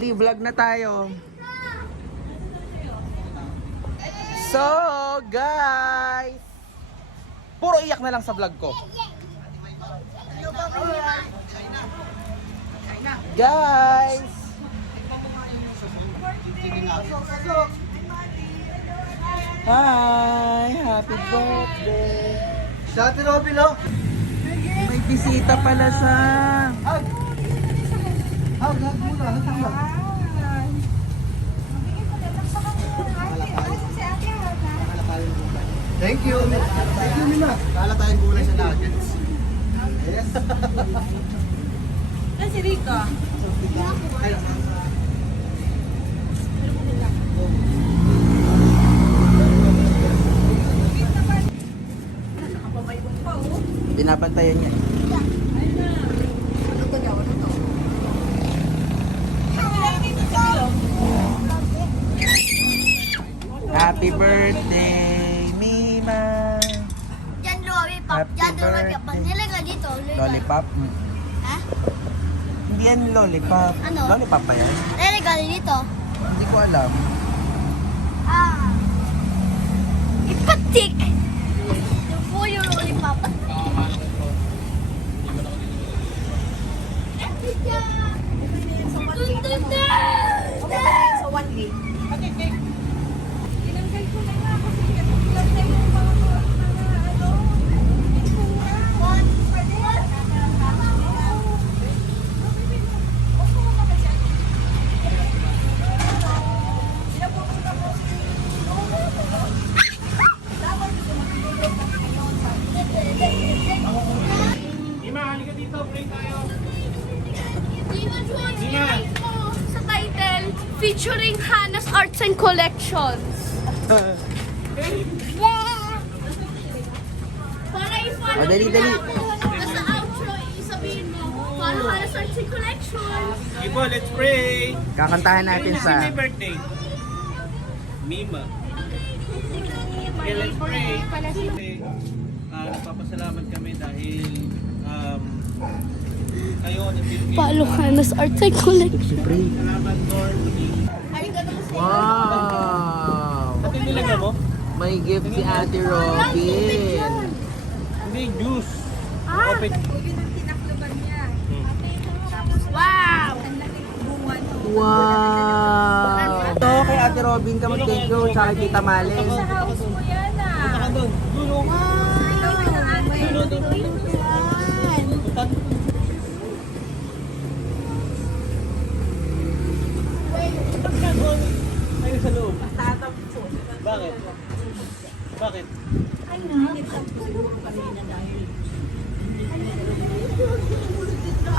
Vlog na tayo. So, guys, puro iyak na lang sa vlog ko. Guys, hi, happy birthday. Sa atin, Robin, oh. May bisita pala siya. Hug muna. Thank you. Thank you, Mima. Kala tayong gulay sa nuggets. Yes. Si Rico. Binabantayan niya. Happy birthday, Mima. Diyan lollipop. Happy Diyan lollipop. birthday. Pag nilagay dito, Lollipop? Ha? Hindi yan lollipop. Ano? Lollipop pa yan? Nilagay dito. Hindi ko alam. Ipatik! Yung po yung lollipop. Sa one day. Tinanggal ko na nga kasi tinanggal yung mga Sa title, featuring Hannah's Arts and Collections. Para i-follow Oh, dali, nila dali. ako. Sa outro, isabihin mo, follow Hannah's Arts and Collections. Ipo, let's pray. Kakantahan natin Kasi sa... may birthday. Mima. Okay, let's pray. Nagpapasalamat kami dahil kayo nabibigay. Follow Hannah's Arts and Collections. Salamat, Lord. Wow! At yung nilagay mo? May gift si Ate Robin. Hindi, juice. Open. Wow! Wow! Ito kay Ate Robin ka mag-thank you. Tsaka kay Tita Males. Punta ka doon. Dulo. Dulo doon. Punta. Ba't ka doon? Ayun sa loob. Bakit? Bakit?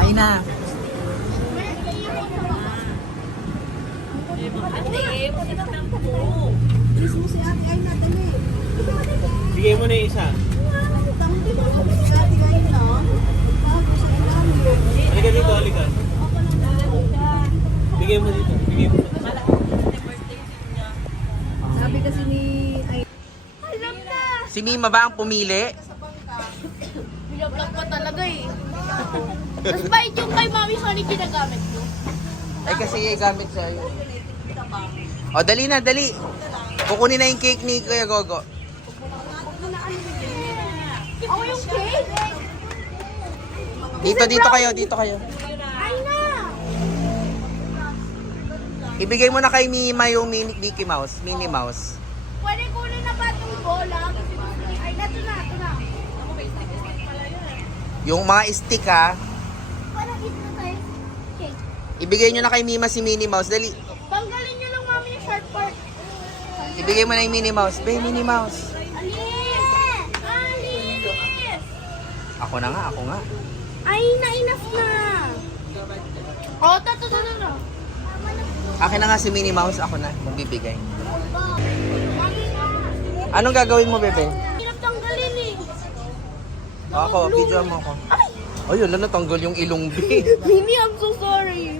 Ay na. Bigay mo na yung isa. Halika dito, halika. Bigay mo dito. Bigay mo. Sabi kasi ni Alam na! Si Mima ba ang pumili? Binablog pa talaga eh. Mas bait yung kay Mami Sonic ginagamit mo. Ay kasi gamit sa iyo. O dali na, dali. Kukunin na yung cake ni Kuya Gogo. Ako yung cake? Dito kayo, dito kayo. Ay na! Ibigay mo na kay Mima yung Mickey Mouse, Minnie Mouse. Pwede kunin na ba itong bola? Ay, nato na. Yung mga stick ha. Parang eat na tayo. Cake. Ibigay nyo na kay Mima si Minnie Mouse. Dali. Tanggalin nyo lang Mami yung sharp part. Ibigay mo na yung Minnie Mouse. Bay, Minnie Mouse. Alice! Alice! Ako na nga, ako nga. Ay, na-enough na. Oh, tato. Akin na nga si Minnie Mouse. Ako na, magbibigay. Anong gagawin mo, bebe? Hirap tanggalin eh. Ako, video mo ako. Ay, wala natanggal yung ilong B. Mimi, I'm so sorry.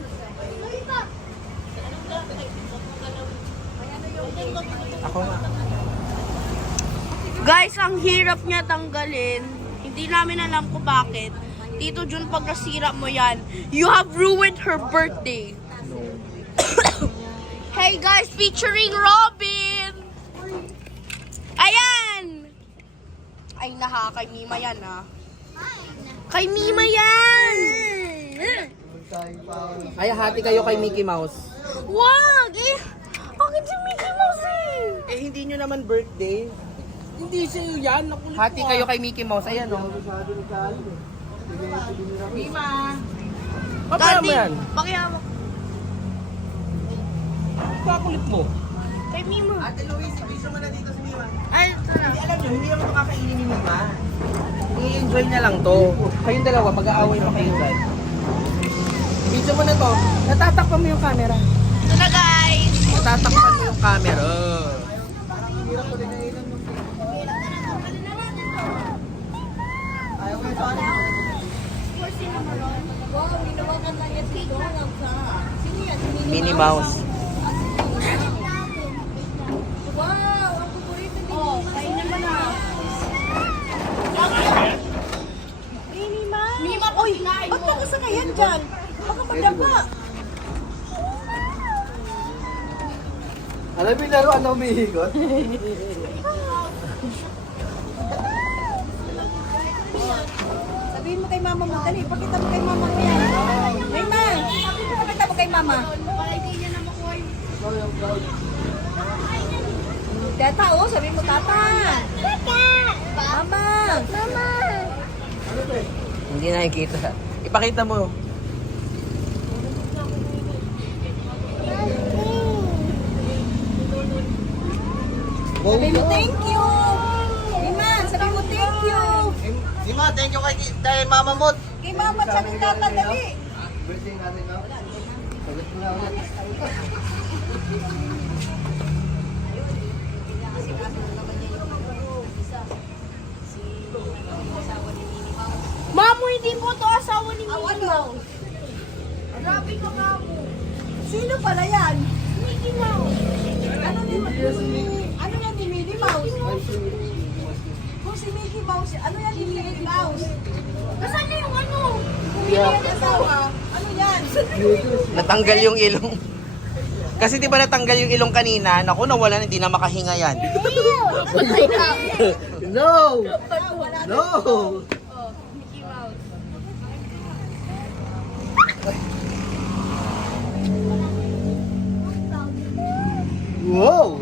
Ako nga. Guys, ang hirap niya tanggalin. Hindi namin alam kung bakit. Tito Jun, pag nasira mo yan, you have ruined her birthday. Hey guys, featuring Robin! Ayan! Ay, kay Mima yan, ha? Kay Mima yan! Ay, hati kayo kay Mickey Mouse. Wag! Eh, bakit si Mickey Mouse eh? Eh, hindi nyo naman birthday. Hindi sa'yo yan. Hati kayo kay Mickey Mouse. Ayan, oh. Mima! Paano mo yan? Pakihawak. Pakulit mo. Kay Mima. Ate Luis, ibisa mo na dito si Mima. Ay, tara. Hindi alam nyo, hindi naman ito kakainin ni Mima. I-enjoy na lang to. Kayong dalawa, mag-aaway pa kayo dyan. Ibisa mo na to. Natatakpan mo yung camera. Ito na guys. Natatakpan mo yung camera. Wow, ginawakan lang yan si Donald sa... Sino yan? Si Minnie Mouse. Wow, ang paborito ni Oh, kainan mo na. Mima. Mima, uy! Ba't nakasakayan dyan? Baka magdapa. Alam mo yung laruan na umihigot? Sabihin mo kay mama mo, dali, pakita mo kay mama mo yan. Mima, pakita mo kay mama. Tata, oh, sabihin mo tata. Mama. Mama. Hindi nakikita. Ipakita mo. Sabihin mo thank you. Mima, sabihin mo thank you. Mima, thank you kay Mama Mot. Kay mama, sabihin tata, dali. Birthday natin, no? Sagot mo na ulit. Mamo, hindi po to asawa ni Mickey Ano? Mouse. Grabe ka, Mamo. Sino pala yan? Mickey Mouse. Ano ni Minnie Mouse? Kung si Mickey Mouse, ano yan ni Minnie Mouse? Nasaan na yung ano? Kung yan ang asawa, ano yan? Natanggal yung ilong. Kasi di ba natanggal yung ilong kanina? Naku, nawala na, hindi na makahinga yan. No! No! Mickey Mouse. Wow!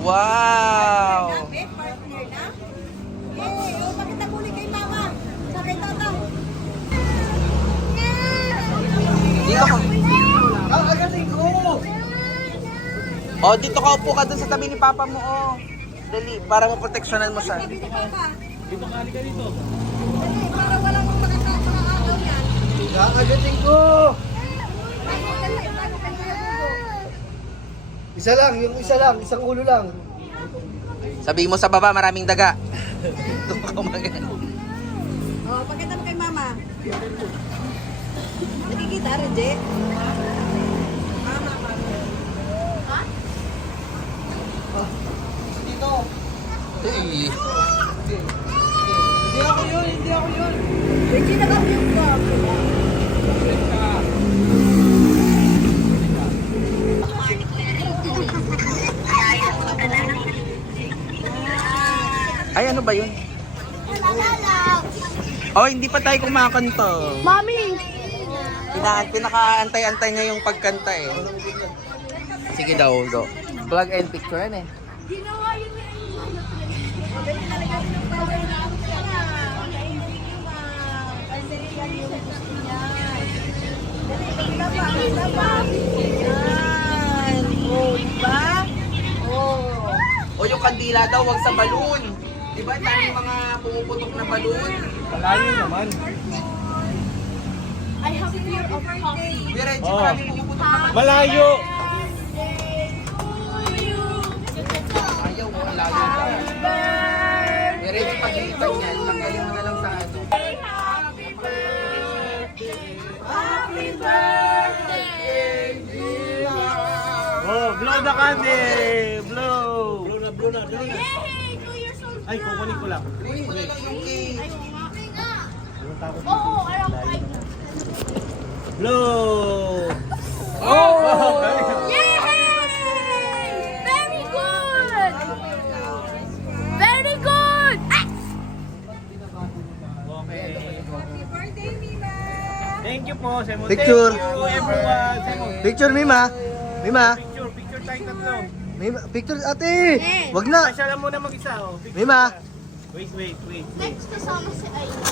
Wow! May partner na? Yay! O, pakita mo ulit kay mama. Sa kay tata. Dito ka. Ang agatin ko! Oh, dito ka upo ka dun sa tabi ni Papa mo, oh. Dali, para maproteksyonan mo siya. Sabi ni papa. Dito ka, halika dito. Dali, para walang makakagaw yan. Ang agatin ko! Isa lang, yung isa lang, isang ulo lang. Sabi mo sa baba, maraming daga. Doon ka mag- O, pakita mo kay mama. Nakikita, Rejek? Mama, Dito. Uy. Hindi ako yun, hindi ako yun. Rejek, nakamute ka. Ay, ano ba yun? Oh, hindi pa tayo kumakanta. Mami! Pinaka-antay-antay ngayong pagkanta eh. Sige daw, go. Vlog and picture yan eh. Ginawa yun Dali, nalagyan mo ng power na ako siya. Thank you, ma'am. Kasi yan yung gusto niya. Dali, paglaba, paglaba. Yan. O, diba? O. O yung kandila daw, wag sa balloon. Di ba daming mga pumuputok na balloon? Malayo naman. I have fear of coffee. Di Reggie, Oh. maraming pumuputok na balloon. Malayo! Ayaw, ang layo ka. Di Reggie, pag-iitan yan, tanggalin mo na lang sa ano. Oh, blow the candle! Blow! Blow na, blow na, blow na. Yay! 2 years old Ay, kukunin ko lang. Kunin mo na lang yung cake. Oo, alam ko. Blow! Oh! Yay! Semo. Picture. Thank you, everyone. Semo. Picture, Mima. Mima. Picture tayong tatlo. Mima. Picture, ate. Wag na. Siya lang muna mag-isa, oh. Picture Mima. na. Wait. Next kasama si Aina.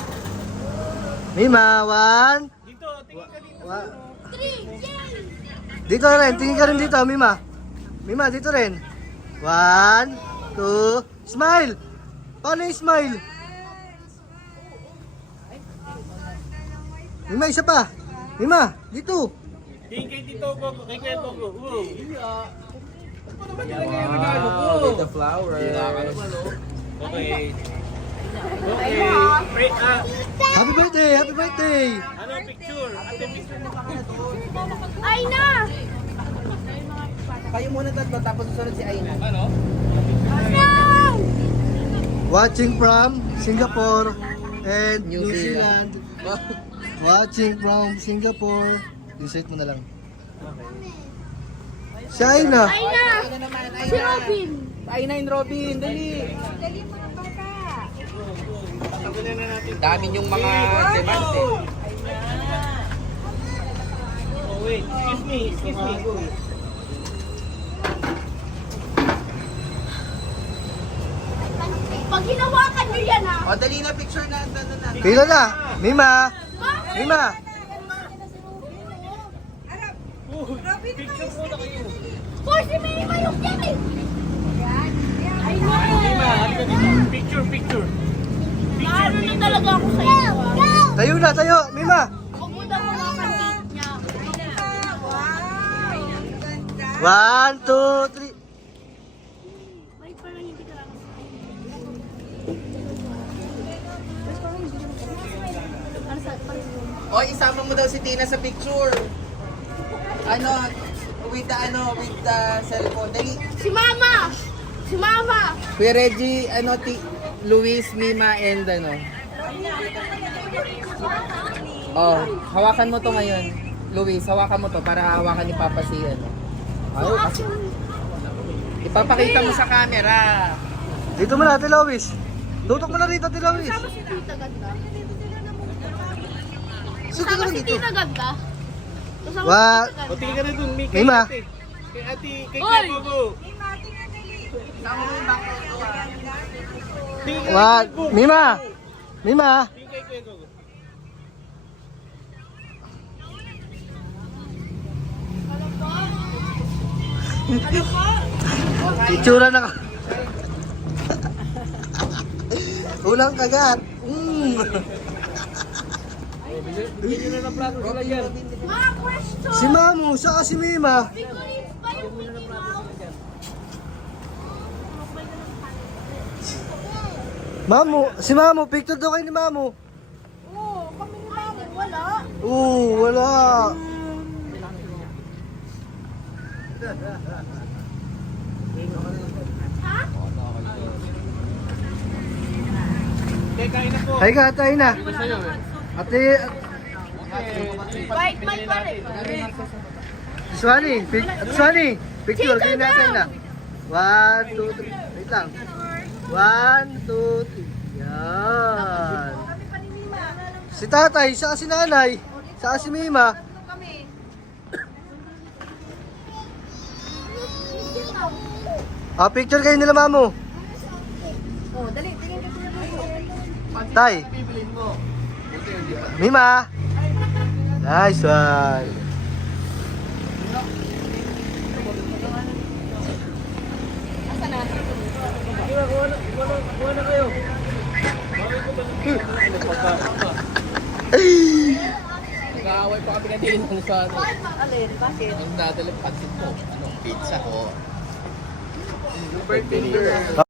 Mima, one. Dito, tingin ka dito. Wa- 3, yay! Dito rin. Tingin ka rin dito, Mima. Mima, dito rin. 1, 2, smile. Paano yung smile? Mima, isa pa. Mima, dito. Tingin kay Tito Gogo, kay Kuya Gogo. Wow. Wow, with the flower. Okay. Pray, Happy birthday, happy birthday. ano picture? Ate, picture mo. Aina! Kayo muna tatlo, tapos susunod si Aina. Ano? Watching from Singapore and New New Zealand. Zealand. Watching from Singapore. Reset mo na lang. Si Aina. Aina! Aina naman, Si Robin! Aina and Robin, dali. Dali mo ng bata. Tagulan na natin. Dami yung mga demande. Oh, wait. Excuse me. Pag hinawakan niyo yan ha! O, dali na picture na. Na. Pila na. Mima. Mima. Picture muna kayo. For si May Mayok yan eh! Aina! Lima, halika dito. Picture. Naano na talaga ako sa iyo ah. Tayo na, tayo. Mima. Huwag mo daw hawakan date niya. One, two, three. May parang hindi ka lang. O, isama mo daw si Tina sa picture. With the cellphone. Dali. Si Mama! Si Mama! Kuya Reggie, Luis, Mima, and Oh, hawakan mo to ngayon. Luis, hawakan mo to para hawakan ni Papa si Ayaw kasi. Ipapakita mo sa camera. Dito mo na, Ate Lois. Tutok mo na rito, Ate Lois. Kasama si Tita Ganda. Sige Kasama ka si dito. Tita Ganda. Kasama Wa- si Tita O, Ganda. tingin ka na dun. Kay Mima. ate. Kay ate, kay Oy! Kuya Gogo. Tingin ka One. kay Gogo. Mima. Mima. Tingin kay Kuya Gogo. Itsura na ka. Ulang kagat. Mga question! Si Mamu, saka si Mima. Figurines ba yung Mickey Mouse? Mamu, si Mamu, picture daw kayo ni Mamu. Oo, kami ni Mami, wala. Wala. Ha? Kaya kain na po. Ay ka, tayo na. Ate, Bite, bite pa rin. Swani, picture kayo natin na. 1, 2, 3. Wait lang. 1, 2, 3. Yan. Si tatay, saka si nanay, saka si Mima. Picture kayo nila Mamu. Oh, dali, tingin ka sila dito. Tay. Mima. Nice one. Nag-aaway pa kami na din sa Alin, bakit? Ang dadalhin pansit ko. Pizza ko.